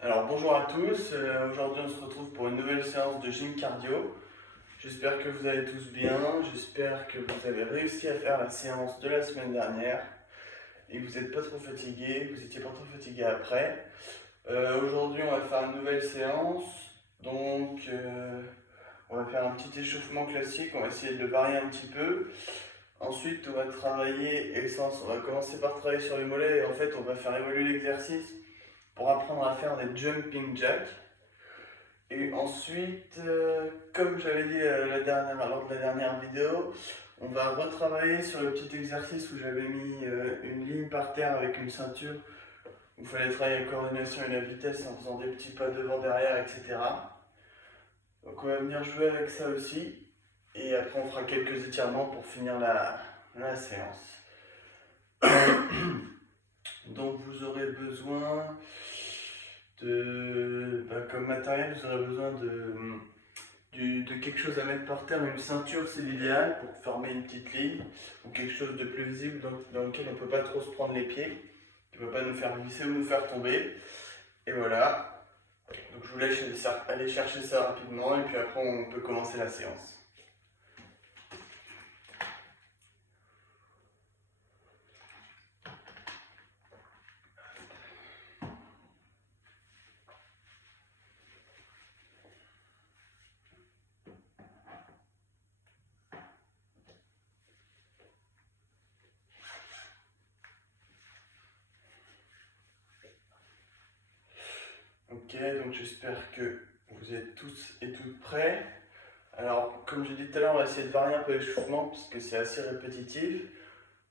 Alors bonjour à tous, aujourd'hui on se retrouve pour une nouvelle séance de gym cardio. J'espère que vous allez tous bien, j'espère que vous avez réussi à faire la séance de la semaine dernière et que vous n'êtes pas trop fatigué, que vous n'étiez pas trop fatigué après. Aujourd'hui on va faire une nouvelle séance, donc on va faire un petit échauffement classique, on va essayer de le varier un petit peu. Ensuite on va travailler, on va commencer par travailler sur les mollets et en fait on va faire évoluer l'exercice pour apprendre à faire des jumping jacks. Et ensuite, comme j'avais dit lors de la dernière vidéo, on va retravailler sur le petit exercice où j'avais mis une ligne par terre avec une ceinture où il fallait travailler la coordination et la vitesse en faisant des petits pas devant, derrière, etc. Donc on va venir jouer avec ça aussi. Et après on fera quelques étirements pour finir la séance. Donc vous aurez besoin comme matériel, vous aurez besoin de quelque chose à mettre par terre. Une ceinture, c'est l'idéal pour former une petite ligne, ou quelque chose de plus visible dans lequel on ne peut pas trop se prendre les pieds, qui ne va pas nous faire glisser ou nous faire tomber. Et voilà. Donc je vous laisse aller chercher ça rapidement et puis après on peut commencer la séance. Ok, donc j'espère que vous êtes tous et toutes prêts. Alors, comme j'ai dit tout à l'heure, on va essayer de varier un peu l'échauffement parce que c'est assez répétitif.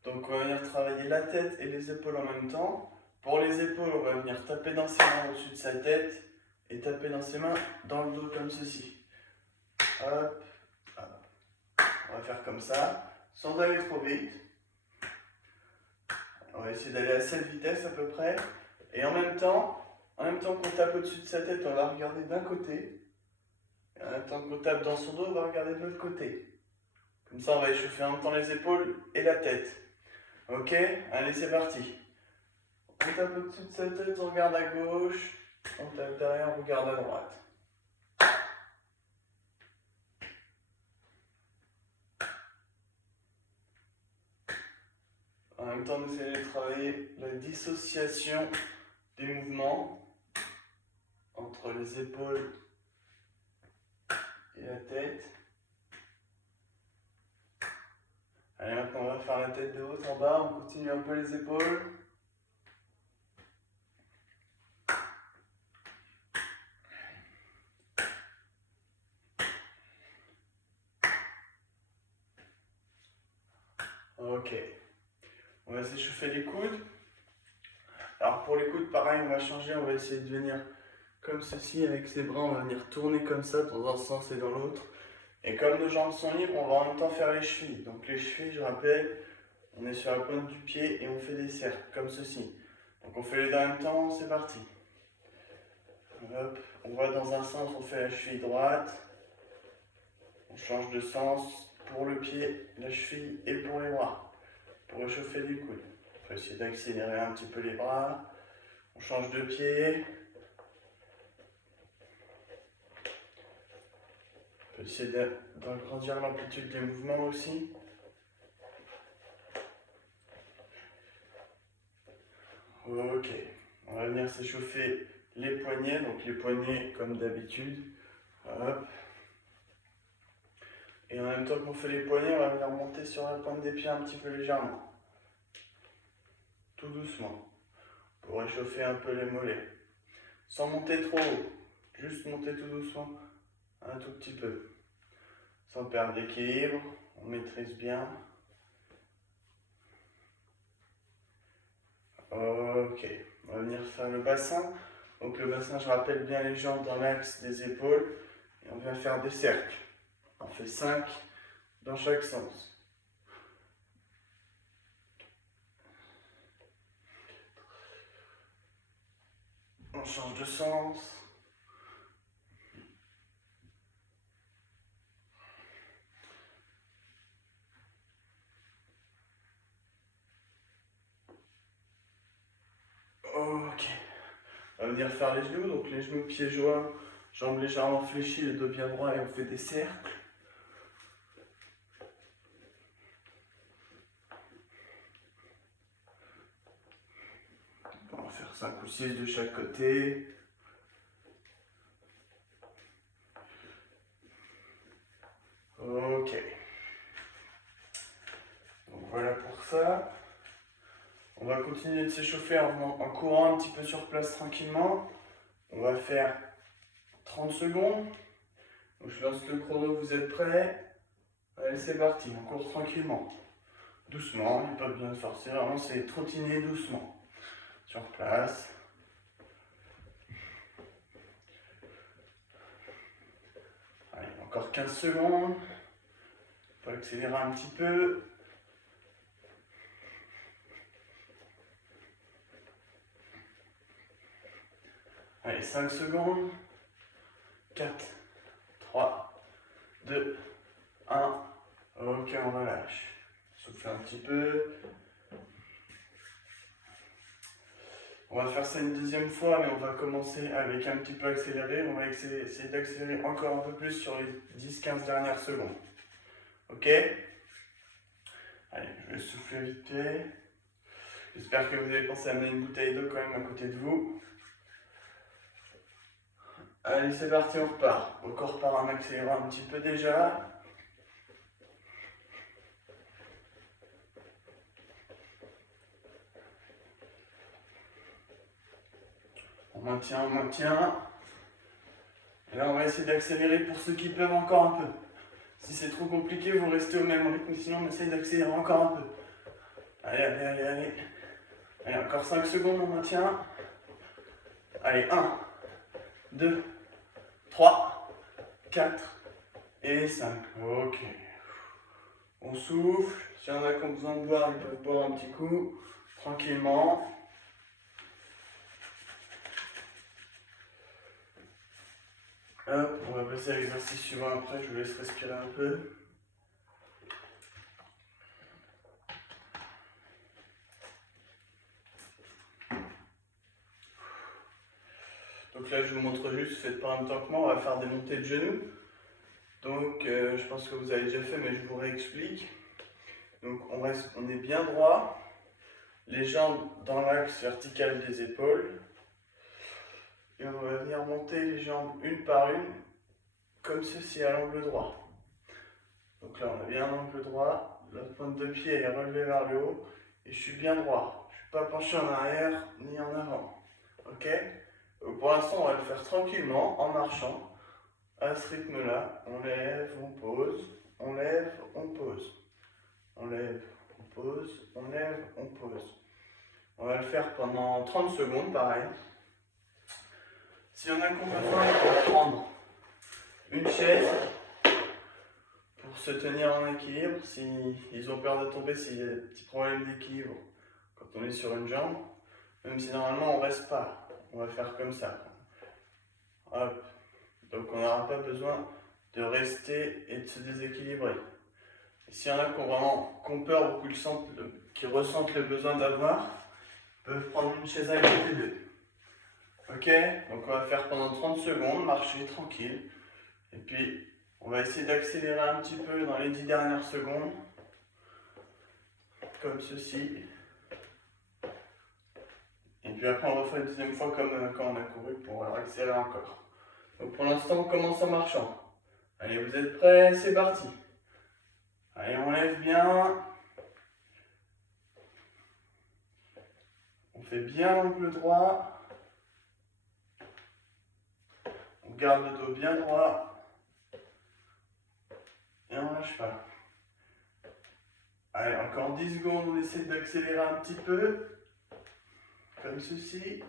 Donc, on va venir travailler la tête et les épaules en même temps. Pour les épaules, on va venir taper dans ses mains au-dessus de sa tête et taper dans ses mains dans le dos comme ceci. Hop, hop. On va faire comme ça, sans aller trop vite. On va essayer d'aller à cette vitesse à peu près. Et en même temps qu'on tape au-dessus de sa tête, on va regarder d'un côté. Et en même temps qu'on tape dans son dos, on va regarder de l'autre côté. Comme ça, on va échauffer en même temps les épaules et la tête. Ok? Allez, c'est parti. On tape au-dessus de sa tête, on regarde à gauche. On tape derrière, on regarde à droite. En même temps, on essaie de travailler la dissociation des mouvements entre les épaules et la tête. Allez, maintenant on va faire la tête de haut en bas, on continue un peu les épaules. Ok, on va s'échauffer les coudes. Alors pour les coudes, pareil, on va changer, on va essayer de venir comme ceci avec ses bras, on va venir tourner comme ça dans un sens et dans l'autre. Et comme nos jambes sont libres, on va en même temps faire les chevilles. Donc les chevilles, je rappelle, on est sur la pointe du pied et on fait des cercles comme ceci. Donc on fait les deux en même temps, c'est parti. Hop, on va dans un sens, on fait la cheville droite. On change de sens pour le pied, la cheville et pour les bras. Pour réchauffer les coudes. On peut essayer d'accélérer un petit peu les bras. On change de pied. On peut essayer d'agrandir l'amplitude des mouvements aussi. Ok, on va venir s'échauffer les poignets, donc les poignets comme d'habitude. Hop. Et en même temps qu'on fait les poignets, on va venir monter sur la pointe des pieds un petit peu légèrement. Tout doucement. Pour réchauffer un peu les mollets. Sans monter trop haut. Juste monter tout doucement un tout petit peu. Sans perdre d'équilibre. On maîtrise bien. Ok, on va venir faire le bassin. Donc le bassin, je rappelle bien les jambes dans l'axe des épaules. Et on vient faire des cercles. On fait 5 dans chaque sens. On change de sens. Ok. On va venir faire les genoux, donc les genoux pieds joints, jambes légèrement fléchies, le dos bien droit et on fait des cercles. On va faire 5 ou 6 de chaque côté. Ok. Donc voilà pour ça. On va continuer de s'échauffer en courant un petit peu sur place tranquillement. On va faire 30 secondes. Donc je lance le chrono, vous êtes prêts? Allez, c'est parti, on court tranquillement. Doucement, il n'y a pas besoin de forcer, vraiment c'est trottiner doucement. Sur place. Allez, encore 15 secondes. Il faut accélérer un petit peu. Allez, 5 secondes. 4, 3, 2, 1. Ok, on relâche. Souffle un petit peu. On va faire ça une deuxième fois, mais on va commencer avec un petit peu accéléré. On va essayer d'accélérer encore un peu plus sur les 10-15 dernières secondes. Ok? Allez, je vais souffler vite fait. J'espère que vous avez pensé à amener une bouteille d'eau quand même à côté de vous. Allez, c'est parti, on repart. On repart en accélérant un petit peu déjà. On maintient, on maintient. Et là, on va essayer d'accélérer pour ceux qui peuvent encore un peu. Si c'est trop compliqué, vous restez au même rythme, sinon on essaye d'accélérer encore un peu. Allez, allez, allez, allez. Allez, encore 5 secondes, on maintient. Allez, 1, 2, 3, 4 et 5. Ok. On souffle. S'il y en a qui ont besoin de boire, ils peuvent boire un petit coup. Tranquillement. Hop, on va passer à l'exercice suivant après, je vous laisse respirer un peu. Donc là je vous montre juste, faites pas en même temps que moi, on va faire des montées de genoux. Donc je pense que vous avez déjà fait mais je vous réexplique. Donc on est bien droit, les jambes dans l'axe vertical des épaules. Et on va venir monter les jambes une par une, comme ceci à l'angle droit. Donc là on a bien l'angle droit, la pointe de pied est relevée vers le haut et je suis bien droit. Je ne suis pas penché en arrière ni en avant. Ok? Donc pour l'instant on va le faire tranquillement en marchant. À ce rythme-là, on lève, on pose, on lève, on pose. On lève, on pose, on lève, on pose. On va le faire pendant 30 secondes, pareil. S'il y en a qui ont besoin, ils peuvent prendre une chaise pour se tenir en équilibre. S'ils ont peur de tomber, s'il y a des petits problèmes d'équilibre quand on est sur une jambe, même si normalement on ne reste pas, on va faire comme ça. Hop. Donc on n'aura pas besoin de rester et de se déséquilibrer. Et s'il y en a qui ont peur ou qui ressentent le besoin d'avoir, peuvent prendre une chaise à côté d'eux. Ok? Donc on va faire pendant 30 secondes, marcher tranquille. Et puis on va essayer d'accélérer un petit peu dans les 10 dernières secondes. Comme ceci. Et puis après on refait une deuxième fois comme quand on a couru pour accélérer encore. Donc pour l'instant on commence en marchant. Allez, vous êtes prêts? C'est parti. Allez, on lève bien. On fait bien l'angle droit. On garde le dos bien droit. Et on lâche pas. Allez, encore 10 secondes, on essaie d'accélérer un petit peu. Comme ceci.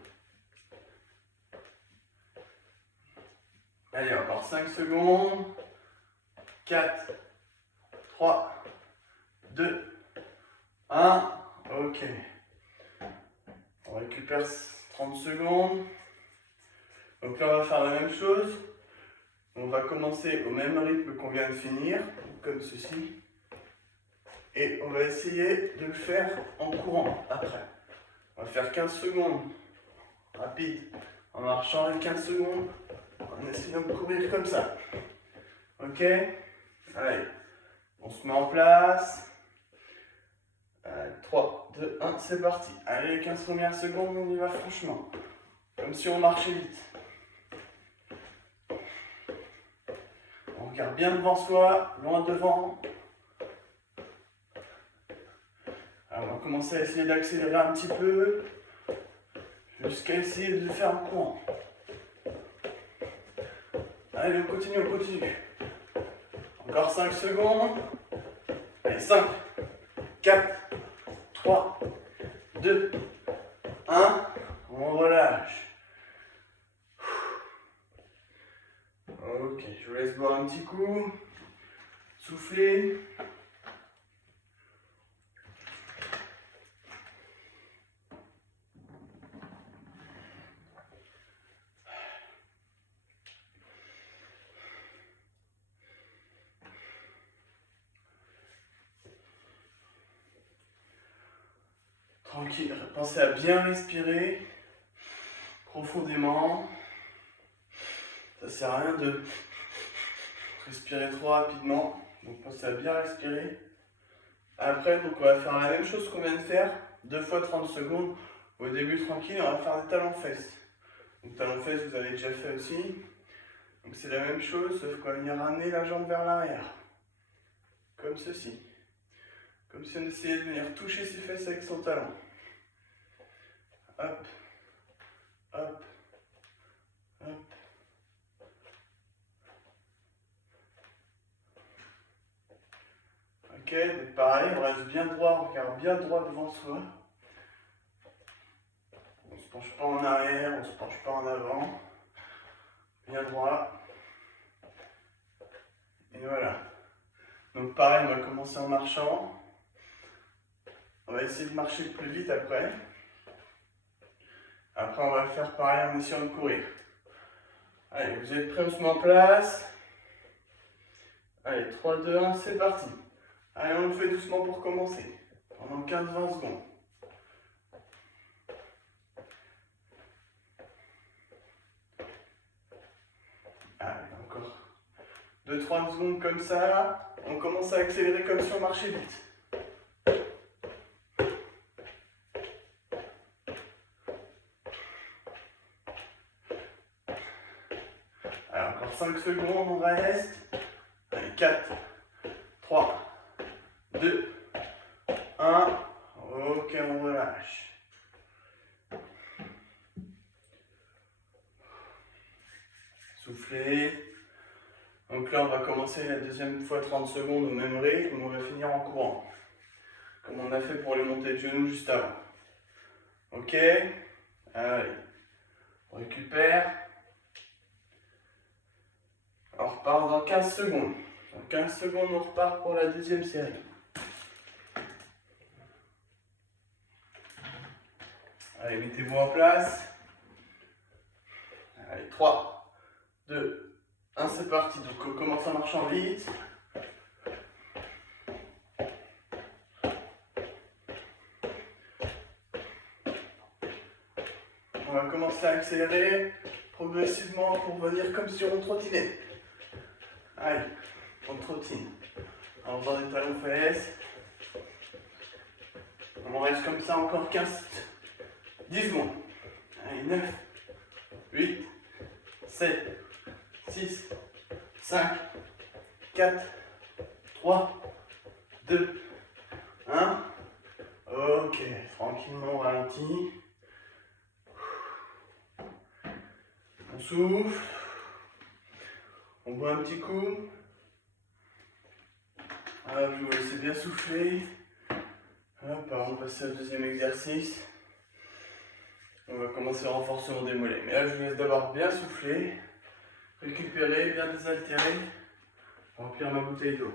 Allez, encore 5 secondes. 4, 3, 2, 1. Ok. On récupère 30 secondes. Donc là, on va faire la même chose. On va commencer au même rythme qu'on vient de finir, comme ceci. Et on va essayer de le faire en courant après. On va faire 15 secondes rapide en marchant les 15 secondes, en essayant de courir comme ça. Ok? Allez, on se met en place. Allez, 3, 2, 1, c'est parti. Allez, les 15 premières secondes, on y va franchement. Comme si on marchait vite. On regarde bien devant soi, loin devant. Alors, on va commencer à essayer d'accélérer un petit peu, jusqu'à essayer de le faire en courant. Allez, on continue, on continue. Encore 5 secondes. Allez, 5, 4, 3, 2, 1. On relâche. Ok, je vous laisse boire un petit coup. Souffler. Tranquille, pensez à bien respirer profondément. Ça sert à rien de respirer trop rapidement. Donc pensez à bien respirer. Après, donc on va faire la même chose qu'on vient de faire, 2 fois 30 secondes. Au début tranquille, on va faire des talons-fesses. Donc talons-fesses, vous avez déjà fait aussi. Donc c'est la même chose, sauf qu'on va venir ramener la jambe vers l'arrière. Comme ceci. Comme si on essayait de venir toucher ses fesses avec son talon. Hop, hop, hop. Ok, donc pareil, on reste bien droit, on regarde bien droit devant soi. On ne se penche pas en arrière, on ne se penche pas en avant. Bien droit. Et voilà. Donc pareil, on va commencer en marchant. On va essayer de marcher le plus vite après. Après, on va faire pareil en essayant de courir. Allez, vous êtes prêts, on se met en place. Allez, 3, 2, 1, c'est parti. Allez, on le fait doucement pour commencer. Pendant 15-20 secondes. Allez, encore 2-3 secondes comme ça. On commence à accélérer comme si on marchait vite. Allez, encore 5 secondes, on reste. Allez, 4, 3, 2, 1. Ok, on relâche. Soufflez. Donc là, on va commencer la deuxième fois 30 secondes au même rythme, on va finir en courant. Comme on a fait pour les montées de genoux juste avant. Ok? Allez. On récupère. On repart dans 15 secondes. Dans 15 secondes, on repart pour la deuxième série. Allez, mettez-vous en place. Allez, 3, 2, 1, c'est parti. Donc on commence en marchant vite. On va commencer à accélérer progressivement pour venir comme si on trottinait. Allez, on trottine. En faisant des talons-fesses. On reste comme ça encore 10 secondes. Allez, 9, 8, 7, 6, 5, 4, 3, 2, 1. Ok, tranquillement on ralentit. On souffle. On boit un petit coup. Hop, je vous laisse bien souffler. Hop, avant de passer au deuxième exercice. On va commencer le renforcement des mollets. Mais là, je vous laisse d'abord bien souffler, récupérer, bien désaltérer, remplir ma bouteille d'eau.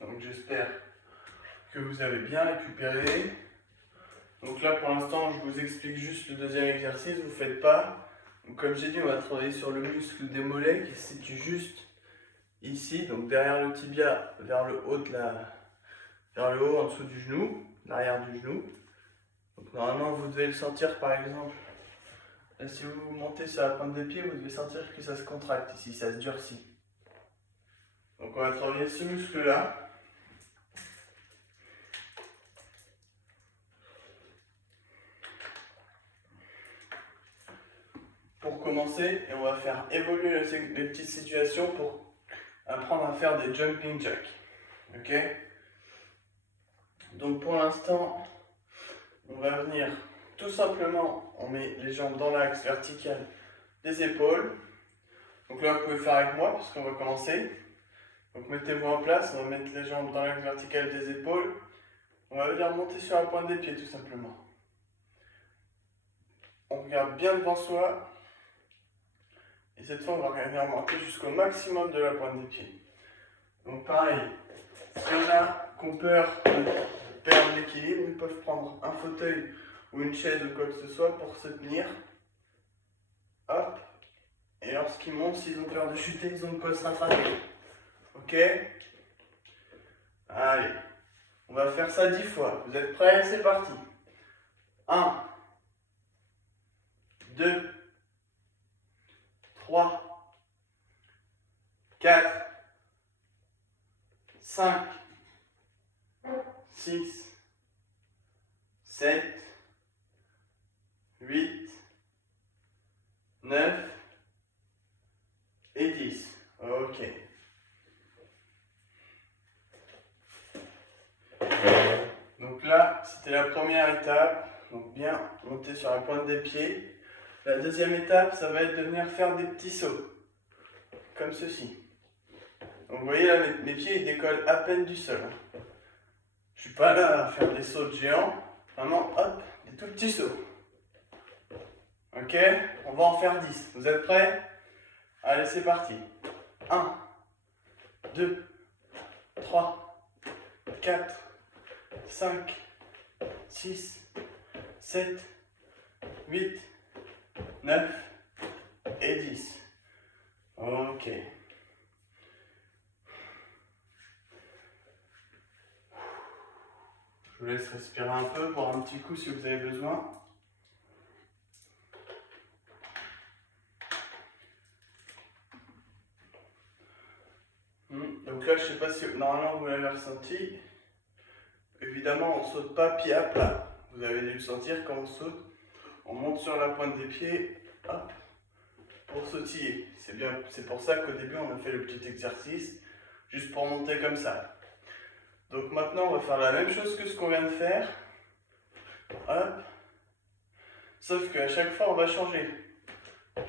Donc j'espère que vous avez bien récupéré. Donc là pour l'instant je vous explique juste le deuxième exercice, vous ne faites pas. Donc, comme j'ai dit, on va travailler sur le muscle des mollets qui se situe juste ici, donc derrière le tibia, vers le haut en dessous du genou, l'arrière du genou. Donc normalement vous devez le sentir par exemple. Là, si vous montez sur la pointe des pieds, vous devez sentir que ça se contracte ici, ça se durcit. Donc on va travailler ce muscle-là. Pour commencer, et on va faire évoluer les petites situations pour apprendre à faire des jumping jacks. Ok? Donc pour l'instant, on va venir tout simplement, on met les jambes dans l'axe vertical des épaules. Donc là, vous pouvez faire avec moi puisqu'on va commencer. Donc mettez-vous en place, on va mettre les jambes dans l'axe vertical des épaules. On va venir monter sur la pointe des pieds tout simplement. On regarde bien devant soi. Et cette fois, on va venir monter jusqu'au maximum de la pointe des pieds. Donc pareil, s'il y en a qui ont peur de perdre l'équilibre, ils peuvent prendre un fauteuil ou une chaise ou quoi que ce soit pour se tenir. Hop. Et lorsqu'ils montent, s'ils ont peur de chuter, ils ont de quoi se rattraper. Ok? Allez. On va faire ça 10 fois. Vous êtes prêts? C'est parti. 1, 2, 3, 4, 5, 6, 7, 8, 9 et 10. Ok. Donc là, c'était la première étape. Donc bien monter sur la pointe des pieds. La deuxième étape, ça va être de venir faire des petits sauts. Comme ceci. Donc vous voyez là, mes pieds ils décollent à peine du sol. Je suis pas là à faire des sauts de géant. Vraiment, hop, des tout petits sauts. Ok, on va en faire 10. Vous êtes prêts? Allez, c'est parti. 1, 2, 3, 4, 5, 6, 7, 8, 9 et 10. Ok. Je vous laisse respirer un peu, boire un petit coup si vous avez besoin. Donc là, je ne sais pas si normalement vous l'avez ressenti. Évidemment, on ne saute pas pied à plat. Vous avez dû le sentir quand on saute. On monte sur la pointe des pieds, hop, pour sautiller. C'est pour ça qu'au début, on a fait le petit exercice, juste pour monter comme ça. Donc maintenant, on va faire la même chose que ce qu'on vient de faire. Hop. Sauf qu'à chaque fois, on va changer.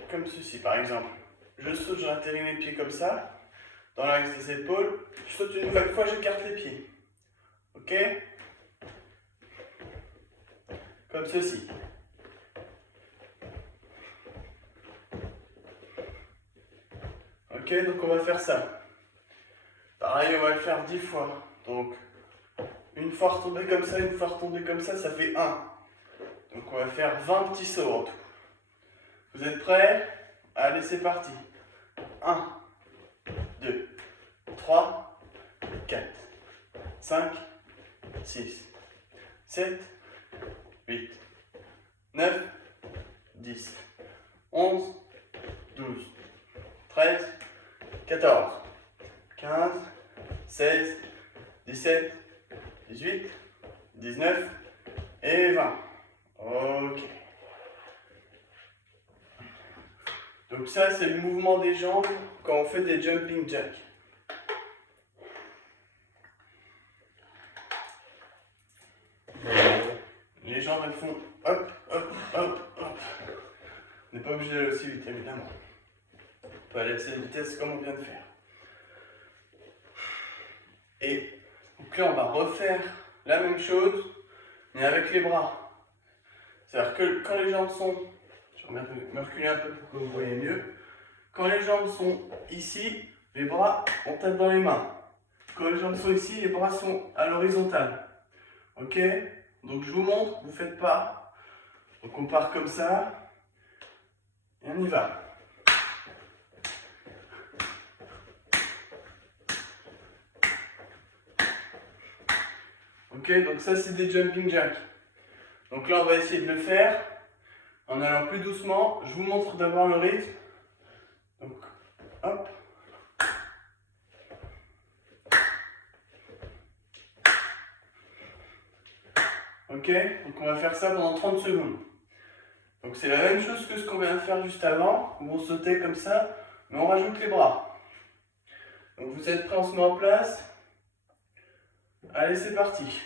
Comme ceci, par exemple. Je saute, j'atterris mes pieds comme ça. Dans l'axe des épaules. Je saute une nouvelle fois, j'écarte les pieds. Ok? Comme ceci. Ok, donc on va faire ça. Pareil, on va le faire 10 fois. Donc, une fois retombé comme ça, une fois retombé comme ça fait 1. Donc on va faire 20 petits sauts en tout. Vous êtes prêts? Allez, c'est parti. 1, 2, 3, 4, 5, 6, 7, 8, 9, 10, 11, 12, 13, 14, 15, 16, 17, 18, 19 et 20. Ok. Donc ça, c'est le mouvement des jambes quand on fait des jumping jacks. Les jambes, elles font hop, hop, hop, hop. On n'est pas obligé d'aller aussi vite, évidemment. On peut aller à cette vitesse comme on vient de faire. Et donc là, on va refaire la même chose, mais avec les bras. C'est-à-dire que quand les jambes sont... Je vais me reculer un peu pour que vous voyez mieux. Quand les jambes sont ici, les bras, on tape dans les mains. Quand les jambes sont ici, les bras sont à l'horizontale. Ok? Donc je vous montre, vous ne faites pas. Donc on part comme ça. Et on y va. Ok, donc ça c'est des jumping jacks. Donc là on va essayer de le faire en allant plus doucement. Je vous montre d'abord le rythme. Donc hop. Ok, donc on va faire ça pendant 30 secondes. Donc c'est la même chose que ce qu'on vient de faire juste avant, où on sautait comme ça, mais on rajoute les bras. Donc vous êtes prêts, on se met en place. Allez, c'est parti.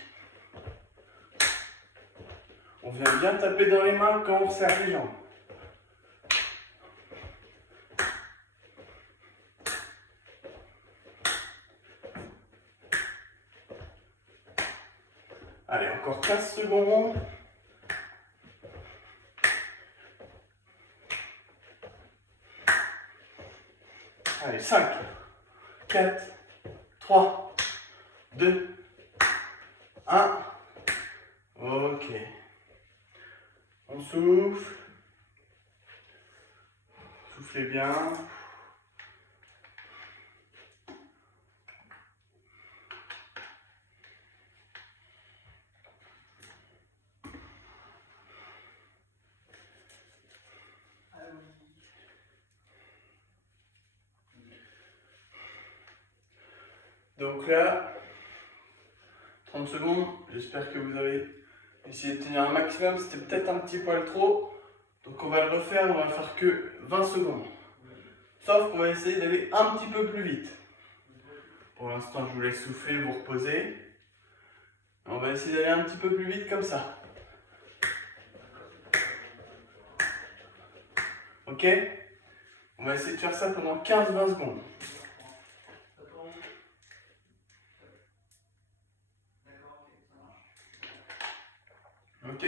On vient bien taper dans les mains quand on serre les jambes. Allez, encore 15 secondes. Allez, 5, 4, 3, 2, 1. Ok. On souffle. Soufflez bien. Donc là, 30 secondes, j'espère que vous avez essayé de tenir un maximum, c'était peut-être un petit poil trop. Donc on va le refaire, on va faire que 20 secondes. Sauf qu'on va essayer d'aller un petit peu plus vite. Pour l'instant, je vous laisse souffler, vous reposer. On va essayer d'aller un petit peu plus vite comme ça. Ok? On va essayer de faire ça pendant 15-20 secondes. Ok?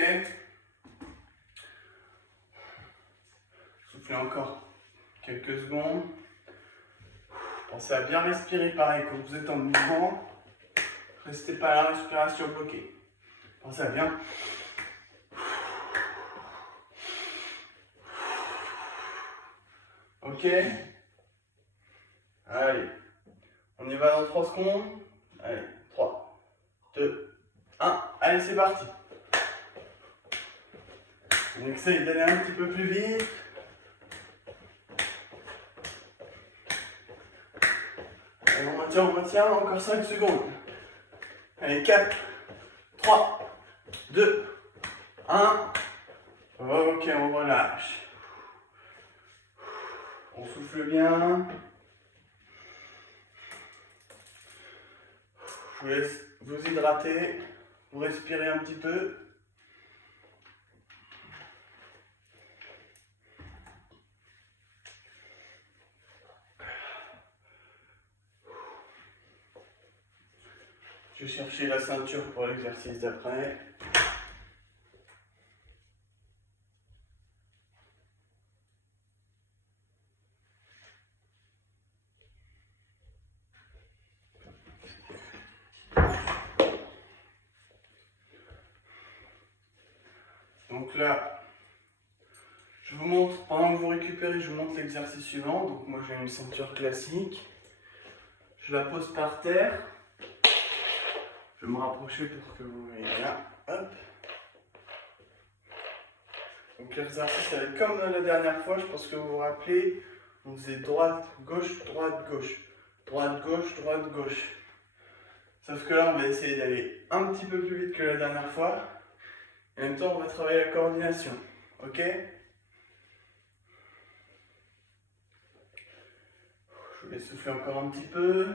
Soufflez encore quelques secondes. Pensez à bien respirer pareil quand vous êtes en mouvement. Restez pas à la respiration bloquée. Pensez à bien. Ok? Allez. On y va dans 3 secondes. Allez, 3, 2, 1. Allez, c'est parti. On essaye d'aller un petit peu plus vite. Allez, on maintient, encore 5 secondes. Allez, 4, 3, 2, 1. Ok, on relâche. On souffle bien. Je vous laisse vous hydrater, vous respirez un petit peu. Je vais chercher la ceinture pour l'exercice d'après. Donc là, je vous montre, pendant que vous récupérez, je vous montre l'exercice suivant. Donc moi j'ai une ceinture classique. Je la pose par terre. Je vais me rapprocher pour que vous voyez bien. Hop. Donc l'exercice, ça va être comme la dernière fois, je pense que vous vous rappelez. On faisait droite, gauche, droite, gauche. Droite, gauche, droite, gauche. Sauf que là, on va essayer d'aller un petit peu plus vite que la dernière fois. Et en même temps, on va travailler la coordination. Ok? Je vous laisse souffler encore un petit peu.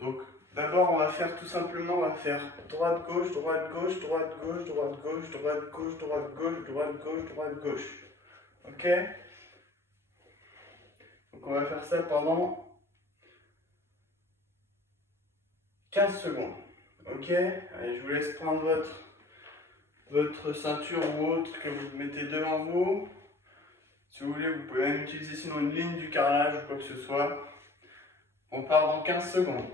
Donc, d'abord, on va faire tout simplement, on va faire droite, gauche, droite, gauche, droite, gauche, droite, gauche, droite, gauche, droite, gauche, droite, gauche, droite, gauche. Ok? Donc, on va faire ça pendant 15 secondes. Ok? Allez, je vous laisse prendre votre ceinture ou autre que vous mettez devant vous. Si vous voulez, vous pouvez même utiliser sinon une ligne du carrelage ou quoi que ce soit. On part dans 15 secondes.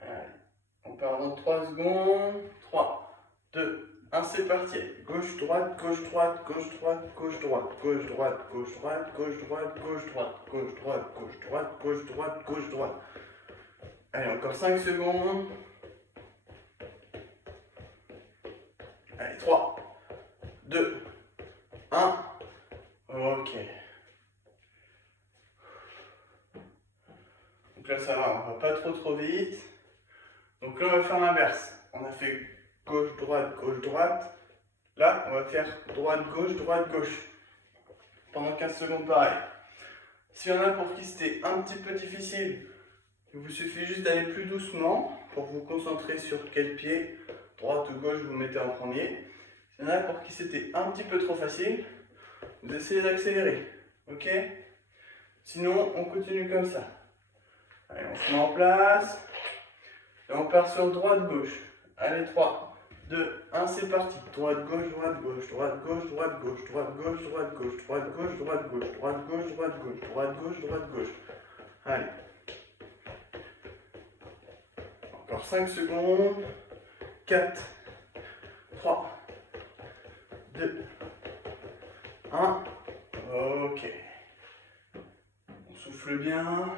Allez, on part dans 3 secondes. 3, 2, 1, c'est parti. Gauche, droite, gauche, droite, gauche, droite, gauche, droite, gauche, droite, gauche, droite, gauche, droite, gauche, droite, gauche, droite, gauche, droite, gauche, droite, gauche, droite. Allez, encore 5 secondes. Allez, 3, 2, 1. Ok. Donc là, ça va, on va pas trop vite. Donc là, on va faire l'inverse. On a fait gauche, droite, gauche, droite. Là, on va faire droite, gauche, droite, gauche. Pendant 15 secondes, pareil. S'il y en a pour qui c'était un petit peu difficile, il vous suffit juste d'aller plus doucement pour vous concentrer sur quel pied, droite ou gauche, vous mettez en premier. S'il y en a pour qui c'était un petit peu trop facile, vous essayez d'accélérer. Ok? Sinon, on continue comme ça. Allez, on se met en place. Et on part sur droite-gauche. Allez, 3, 2, 1, c'est parti. Droite-gauche, droite-gauche, droite-gauche, droite-gauche, droite-gauche, droite-gauche, droite-gauche, droite-gauche, droite-gauche, droite-gauche, droite-gauche, droite-gauche. Allez. Encore 5 secondes. 4, 3, 2, 1. Ok. On souffle bien.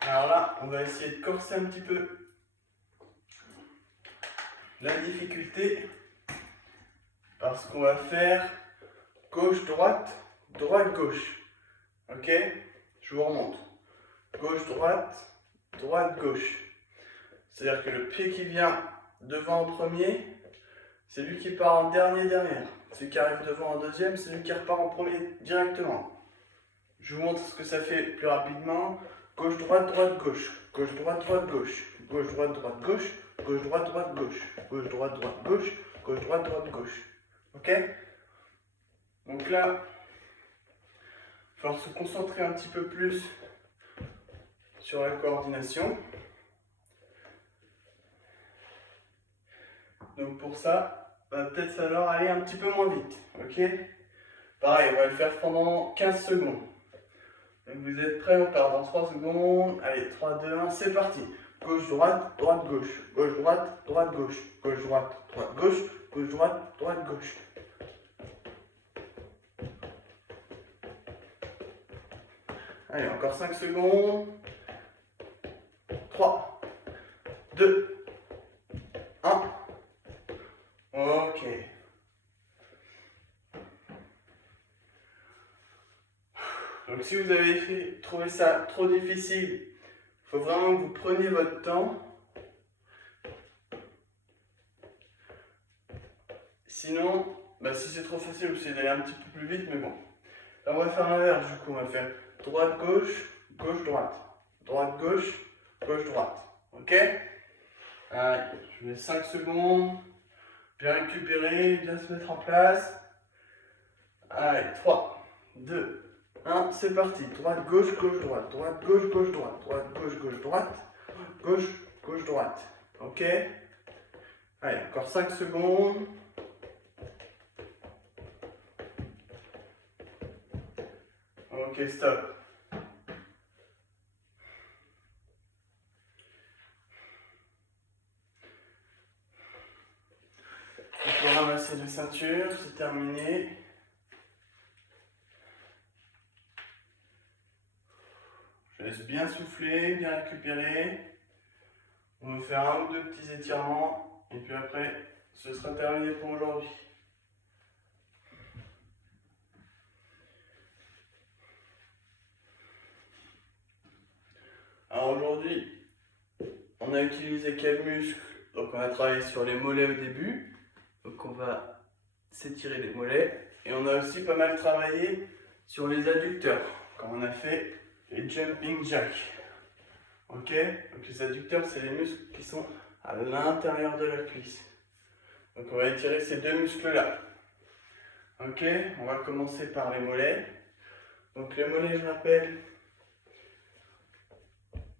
Alors là, on va essayer de corser un petit peu la difficulté parce qu'on va faire gauche-droite, droite-gauche. Ok? Je vous remonte. Gauche-droite, droite-gauche. C'est-à-dire que le pied qui vient devant en premier, c'est lui qui part en dernier derrière. Celui qui arrive devant en deuxième, c'est lui qui repart en premier directement. Je vous montre ce que ça fait plus rapidement. Gauche, droite, droite, gauche. Gauche, droite, droite, gauche. Gauche, droite, droite, gauche. Gauche, droite, droite, gauche. Gauche, droite, droite, gauche. Gauche, droite, droite, gauche. Ok? Donc là, il va falloir se concentrer un petit peu plus sur la coordination. Donc pour ça, va peut-être falloir aller un petit peu moins vite. Ok? Pareil, on va le faire pendant 15 secondes. Donc vous êtes prêts, on part dans 3 secondes. Allez, 3, 2, 1, c'est parti. Gauche, droite, droite, gauche. Gauche, droite, droite, gauche. Gauche, droite, droite, gauche. Gauche, droite, droite, gauche. Allez, encore 5 secondes. 3, 2, 1. Ok. Donc si vous avez trouvé ça trop difficile, il faut vraiment que vous preniez votre temps. Sinon, si c'est trop facile, vous essayez d'aller un petit peu plus vite, mais bon. Là, on va faire l'inverse du coup, on va faire droite-gauche, gauche-droite. Droite-gauche, gauche-droite. Ok? Allez, je mets 5 secondes. Bien récupérer, bien se mettre en place. Allez, 3, 2, 1, c'est parti. Droite, gauche, gauche, droite. Droite, gauche, gauche, droite. Droite, gauche, gauche, droite. Gauche, gauche, droite. Ok? Allez, encore 5 secondes. Ok, stop. Il faut ramasser les ceintures, c'est terminé. Je laisse bien souffler, bien récupérer. On va faire un ou deux petits étirements et puis après, ce sera terminé pour aujourd'hui. Alors aujourd'hui, on a utilisé quel muscle? Donc on a travaillé sur les mollets au début. Donc on va s'étirer les mollets. Et on a aussi pas mal travaillé sur les adducteurs, quand on a fait les jumping jacks. Ok? Donc les adducteurs, c'est les muscles qui sont à l'intérieur de la cuisse. Donc on va étirer ces deux muscles-là. Ok? On va commencer par les mollets. Donc les mollets, je rappelle.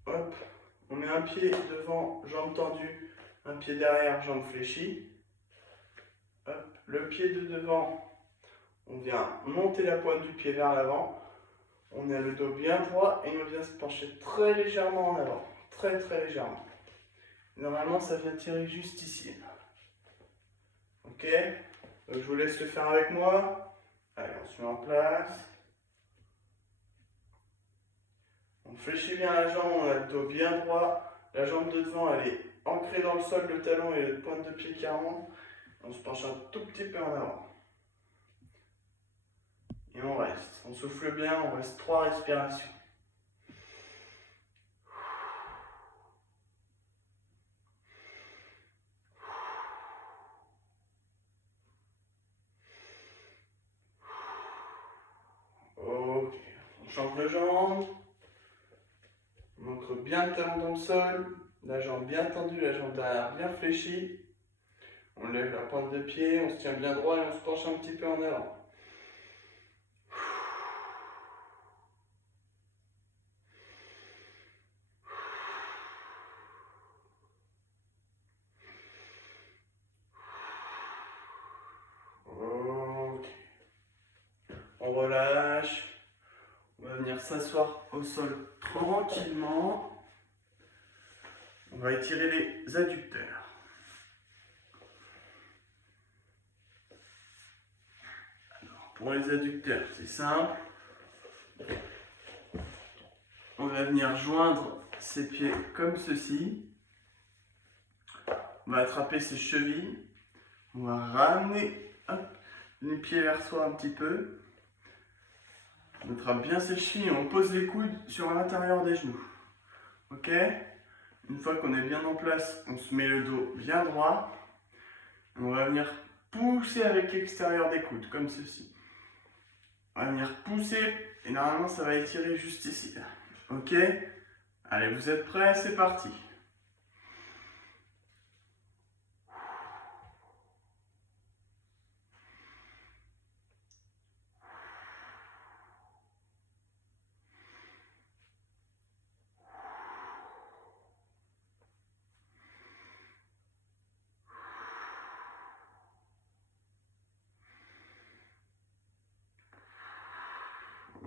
Hop. On met un pied devant, jambe tendue. Un pied derrière, jambe fléchie. Hop. Le pied de devant, on vient monter la pointe du pied vers l'avant. On a le dos bien droit et on vient se pencher très légèrement en avant. Très très légèrement. Normalement, ça vient tirer juste ici. Ok? Donc, je vous laisse le faire avec moi. Allez, on se met en place. On fléchit bien la jambe, on a le dos bien droit. La jambe de devant, elle est ancrée dans le sol, le talon et le pointe de pied qui remonte. On se penche un tout petit peu en avant. Et on reste. On souffle bien, on reste 3 respirations. Ok, on change de jambe. On ancre bien le talon dans le sol. La jambe bien tendue, la jambe derrière bien fléchie. On lève la pointe de pied, on se tient bien droit et on se penche un petit peu en avant. Ok. On relâche. On va venir s'asseoir au sol tranquillement. On va étirer les adducteurs. Alors, pour les adducteurs, c'est simple. On va venir joindre ses pieds comme ceci. On va attraper ses chevilles. On va ramener les pieds vers soi un petit peu. On attrape bien ses chevilles et on pose les coudes sur l'intérieur des genoux. Ok? Une fois qu'on est bien en place, on se met le dos bien droit. On va venir pousser avec l'extérieur des coudes, comme ceci. On va venir pousser et normalement ça va étirer juste ici. Ok? Allez, vous êtes prêts? C'est parti.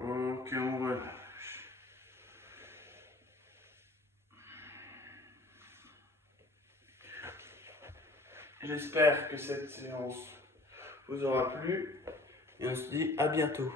Ok, on relâche. J'espère que cette séance vous aura plu et on se dit à bientôt.